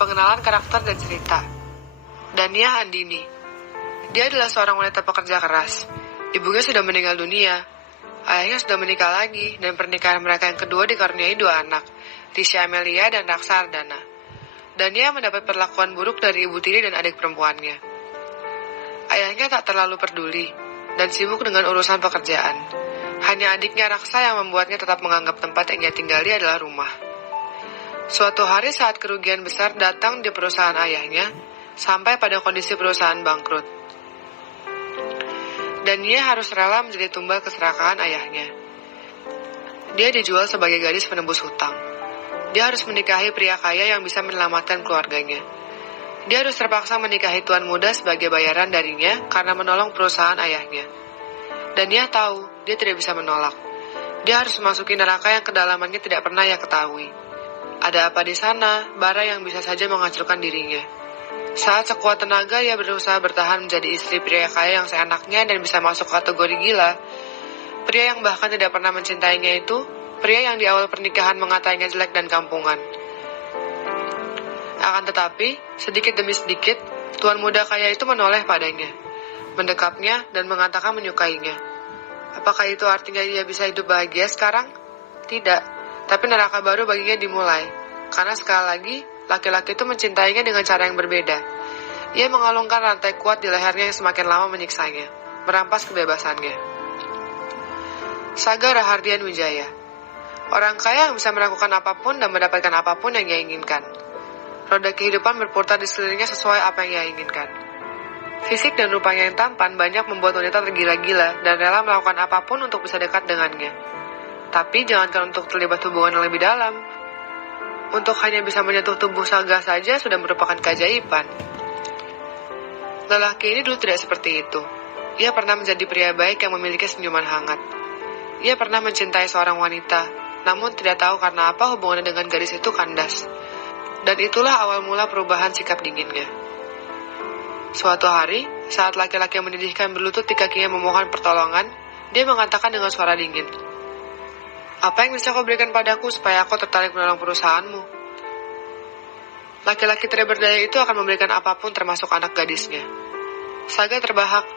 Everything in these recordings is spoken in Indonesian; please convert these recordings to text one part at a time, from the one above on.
Pengenalan karakter dan cerita. Dania Andini. Dia adalah seorang wanita pekerja keras. Ibunya sudah meninggal dunia. Ayahnya sudah menikah lagi, dan pernikahan mereka yang kedua dikaruniai 2 anak, Tisha Amelia dan Raksa Ardana. Dania mendapat perlakuan buruk dari ibu tiri dan adik perempuannya. Ayahnya tak terlalu peduli, dan sibuk dengan urusan pekerjaan. Hanya adiknya Raksa yang membuatnya tetap menganggap tempat yang ia tinggali adalah rumah. Suatu hari saat kerugian besar datang di perusahaan ayahnya, sampai pada kondisi perusahaan bangkrut. Dan ia harus rela menjadi tumbal keserakahan ayahnya. Dia dijual sebagai gadis penembus hutang. Dia harus menikahi pria kaya yang bisa menyelamatkan keluarganya. Dia harus terpaksa menikahi tuan muda sebagai bayaran darinya karena menolong perusahaan ayahnya. Dan ia tahu, dia tidak bisa menolak. Dia harus memasuki neraka yang kedalamannya tidak pernah ia ketahui. Ada apa di sana, bara yang bisa saja menghancurkan dirinya. Saat sekuat tenaga ia berusaha bertahan menjadi istri pria kaya yang seenaknya dan bisa masuk kategori gila. Pria yang bahkan tidak pernah mencintainya itu, pria yang di awal pernikahan mengatainya jelek dan kampungan. Akan tetapi, sedikit demi sedikit, tuan muda kaya itu menoleh padanya, mendekapnya dan mengatakan menyukainya. Apakah itu artinya dia bisa hidup bahagia sekarang? Tidak. Tapi neraka baru baginya dimulai, karena sekali lagi, laki-laki itu mencintainya dengan cara yang berbeda. Ia mengalungkan rantai kuat di lehernya yang semakin lama menyiksanya, merampas kebebasannya. Saga Rahardian Wijaya. Orang kaya yang bisa melakukan apapun dan mendapatkan apapun yang ia inginkan. Roda kehidupan berputar di sekelilingnya sesuai apa yang ia inginkan. Fisik dan rupanya yang tampan banyak membuat wanita tergila-gila dan rela melakukan apapun untuk bisa dekat dengannya. Tapi jangankan untuk terlibat hubungan yang lebih dalam. Untuk hanya bisa menyentuh tubuh Saga saja sudah merupakan keajaiban. Lelaki ini dulu tidak seperti itu. Ia pernah menjadi pria baik yang memiliki senyuman hangat. Ia pernah mencintai seorang wanita, namun tidak tahu karena apa hubungannya dengan gadis itu kandas. Dan itulah awal mula perubahan sikap dinginnya. Suatu hari, saat laki-laki yang menyedihkan berlutut di kakinya memohon pertolongan, dia mengatakan dengan suara dingin, "Apa yang bisa kau berikan padaku supaya aku tertarik menolong perusahaanmu?" Laki-laki tidak berdaya itu akan memberikan apapun termasuk anak gadisnya. Saga terbahak,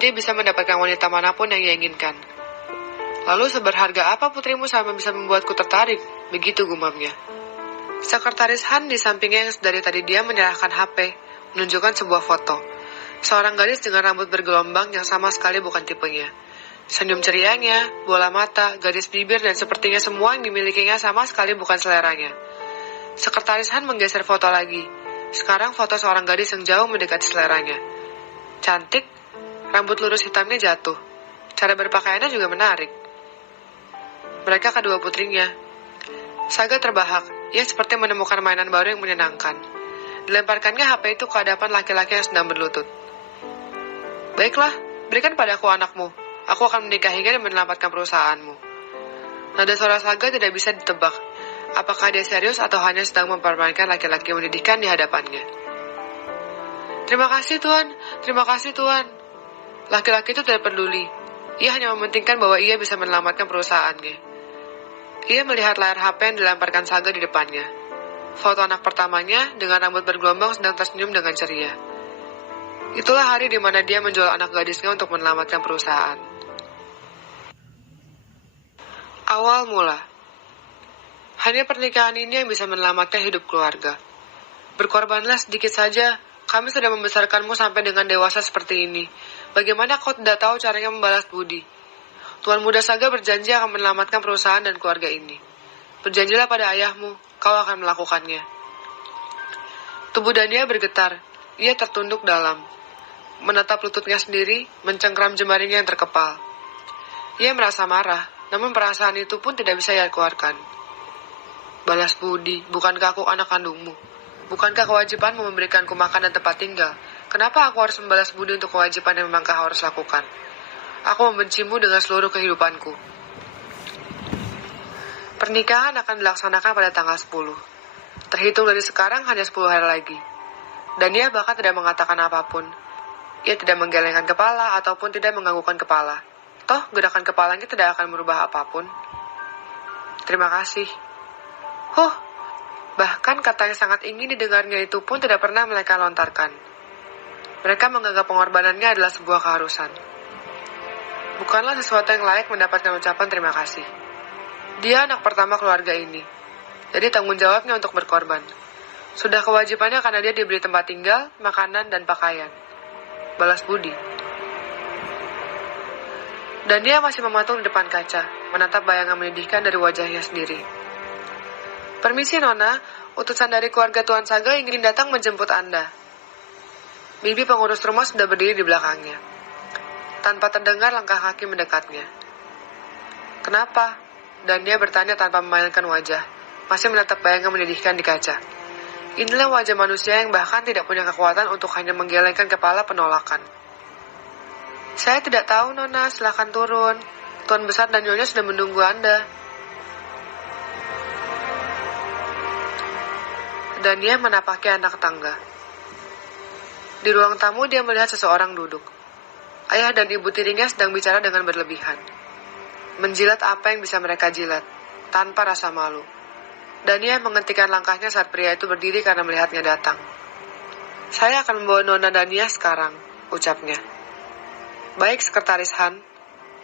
dia bisa mendapatkan wanita manapun yang ia inginkan. Lalu seberharga apa putrimu sampai bisa membuatku tertarik? Begitu gumamnya. Sekretaris Han di sampingnya yang dari tadi dia menyerahkan HP, menunjukkan sebuah foto. Seorang gadis dengan rambut bergelombang yang sama sekali bukan tipenya. Senyum cerianya, bola mata, garis bibir, dan sepertinya semua yang dimilikinya sama sekali bukan seleranya. Sekretaris Han menggeser foto lagi. Sekarang foto seorang gadis yang jauh mendekati seleranya. Cantik, rambut lurus hitamnya jatuh. Cara berpakaiannya juga menarik. Mereka kedua putrinya. Saga terbahak. Ia seperti menemukan mainan baru yang menyenangkan. Dilemparkannya HP itu ke hadapan laki-laki yang sedang berlutut. "Baiklah, berikan padaku anakmu. Aku akan menikahinya dan menyelamatkan perusahaanmu." Nada suara Saga tidak bisa ditebak. Apakah dia serius atau hanya sedang mempermainkan laki-laki yang menyedihkan di hadapannya? Terima kasih Tuan. Laki-laki itu tidak peduli. Ia hanya mementingkan bahwa ia bisa menyelamatkan perusahaannya. Ia melihat layar HP yang dilemparkan Saga di depannya. Foto anak pertamanya dengan rambut bergelombang sedang tersenyum dengan ceria. Itulah hari di mana dia menjual anak gadisnya untuk menyelamatkan perusahaan. Awal mula. Hanya pernikahan ini yang bisa menyelamatkan hidup keluarga. Berkorbanlah sedikit saja. Kami sudah membesarkanmu sampai dengan dewasa seperti ini. Bagaimana kau tidak tahu caranya membalas budi? Tuan muda Saga berjanji akan menyelamatkan perusahaan dan keluarga ini. Berjanjilah pada ayahmu, kau akan melakukannya. Tubuh Dania bergetar. Ia tertunduk dalam. Menatap lututnya sendiri, mencengkram jemarinya yang terkepal. Ia merasa marah, namun perasaan itu pun tidak bisa ia keluarkan. Balas budi, bukankah aku anak kandungmu? Bukankah kewajibanmu memberikanku makan dan tempat tinggal? Kenapa aku harus membalas budi untuk kewajiban yang memang kau harus lakukan? Aku membencimu dengan seluruh kehidupanku. Pernikahan akan dilaksanakan pada tanggal 10. Terhitung dari sekarang hanya 10 hari lagi. Dan ia bahkan tidak mengatakan apapun. Ia tidak menggelengkan kepala ataupun tidak menganggukkan kepala. Toh, gerakan kepalanya tidak akan merubah apapun. Terima kasih. Bahkan kata yang sangat ingin didengarnya itu pun tidak pernah mereka lontarkan. Mereka menganggap pengorbanannya adalah sebuah keharusan. Bukanlah sesuatu yang layak mendapatkan ucapan terima kasih. Dia anak pertama keluarga ini, jadi tanggung jawabnya untuk berkorban. Sudah kewajibannya karena dia diberi tempat tinggal, makanan, dan pakaian. Balas budi. Dan dia masih mematung di depan kaca, menatap bayangan menyedihkan dari wajahnya sendiri. Permisi Nona, utusan dari keluarga Tuan Saga ingin datang menjemput Anda. Bibi pengurus rumah sudah berdiri di belakangnya. Tanpa terdengar langkah kaki mendekatnya. Kenapa? Dan dia bertanya tanpa memainkan wajah, masih menatap bayangan menyedihkan di kaca. Inilah wajah manusia yang bahkan tidak punya kekuatan untuk hanya menggelengkan kepala penolakan. Saya tidak tahu, Nona, silakan turun. Tuan Besar dan Nyonya sudah menunggu Anda. Dan dia menapaki anak tangga. Di ruang tamu dia melihat seseorang duduk. Ayah dan ibu tirinya sedang bicara dengan berlebihan. Menjilat apa yang bisa mereka jilat, tanpa rasa malu. Dan dia menghentikan langkahnya saat pria itu berdiri karena melihatnya datang. Saya akan membawa Nona Dania sekarang, ucapnya. Baik, Sekretaris Han.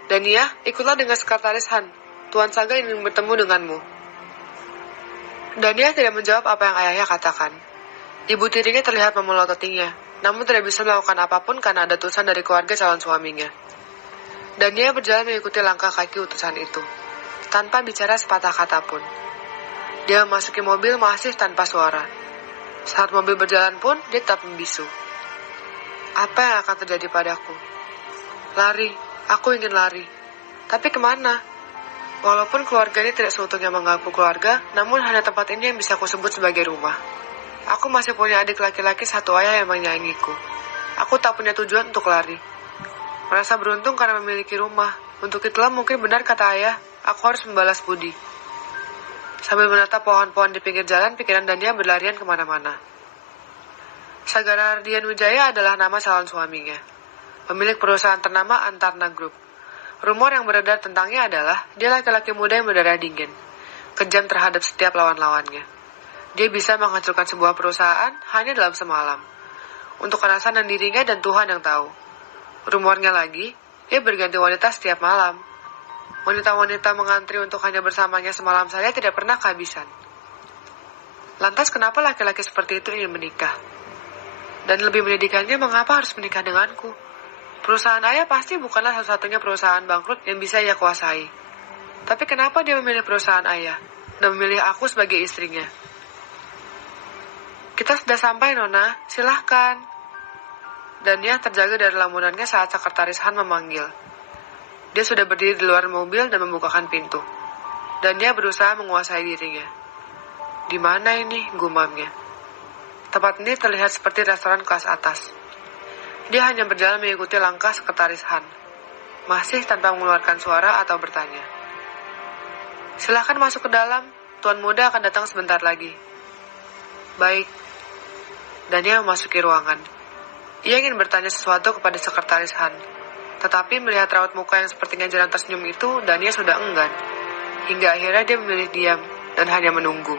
Dania, ikutlah dengan Sekretaris Han. Tuan Saga ingin bertemu denganmu. Dania tidak menjawab apa yang ayahnya katakan. Ibu tirinya terlihat memelototinya, namun tidak bisa melakukan apapun karena ada utusan dari keluarga calon suaminya. Dania berjalan mengikuti langkah kaki utusan itu, tanpa bicara sepatah kata pun. Dia memasuki mobil masih tanpa suara. Saat mobil berjalan pun, dia tetap membisu. Apa yang akan terjadi padaku? Lari, aku ingin lari. Tapi kemana? Walaupun keluarga ini tidak seutuhnya mengaku keluarga, namun hanya tempat ini yang bisa kusebut sebagai rumah. Aku masih punya adik laki-laki satu ayah yang menyayangiku. Aku tak punya tujuan untuk lari. Merasa beruntung karena memiliki rumah. Untuk itulah mungkin benar kata ayah, aku harus membalas budi. Sambil menatap pohon-pohon di pinggir jalan, pikiran Dania berlarian kemana-mana. Sagara Ardian Wijaya adalah nama calon suaminya. Pemilik perusahaan ternama Antarna Group. Rumor yang beredar tentangnya adalah dia laki-laki muda yang berdarah dingin, kejam terhadap setiap lawan-lawannya. Dia bisa menghancurkan sebuah perusahaan hanya dalam semalam. Untuk kenasan dan dirinya dan Tuhan yang tahu. Rumornya lagi, dia berganti wanita setiap malam. Wanita-wanita mengantri untuk hanya bersamanya semalam saja tidak pernah kehabisan. Lantas kenapa laki-laki seperti itu ingin menikah? Dan lebih menyedihkannya, mengapa harus menikah denganku? Perusahaan ayah pasti bukanlah satu-satunya perusahaan bangkrut yang bisa ia kuasai. Tapi kenapa dia memilih perusahaan ayah dan memilih aku sebagai istrinya? Kita sudah sampai, Nona. Silahkan. Dan dia terjaga dari lamunannya saat Sekretaris Han memanggil. Dia sudah berdiri di luar mobil dan membukakan pintu. Dan dia berusaha menguasai dirinya. Di mana ini? Gumamnya. Tempat ini terlihat seperti restoran kelas atas. Dia hanya berjalan mengikuti langkah Sekretaris Han. Masih tanpa mengeluarkan suara atau bertanya. Silahkan masuk ke dalam. Tuan muda akan datang sebentar lagi. Baik. Dan dia memasuki ruangan. Ia ingin bertanya sesuatu kepada Sekretaris Han. Tetapi melihat raut muka yang sepertinya jarang tersenyum itu, Dania sudah enggan. Hingga akhirnya dia memilih diam dan hanya menunggu.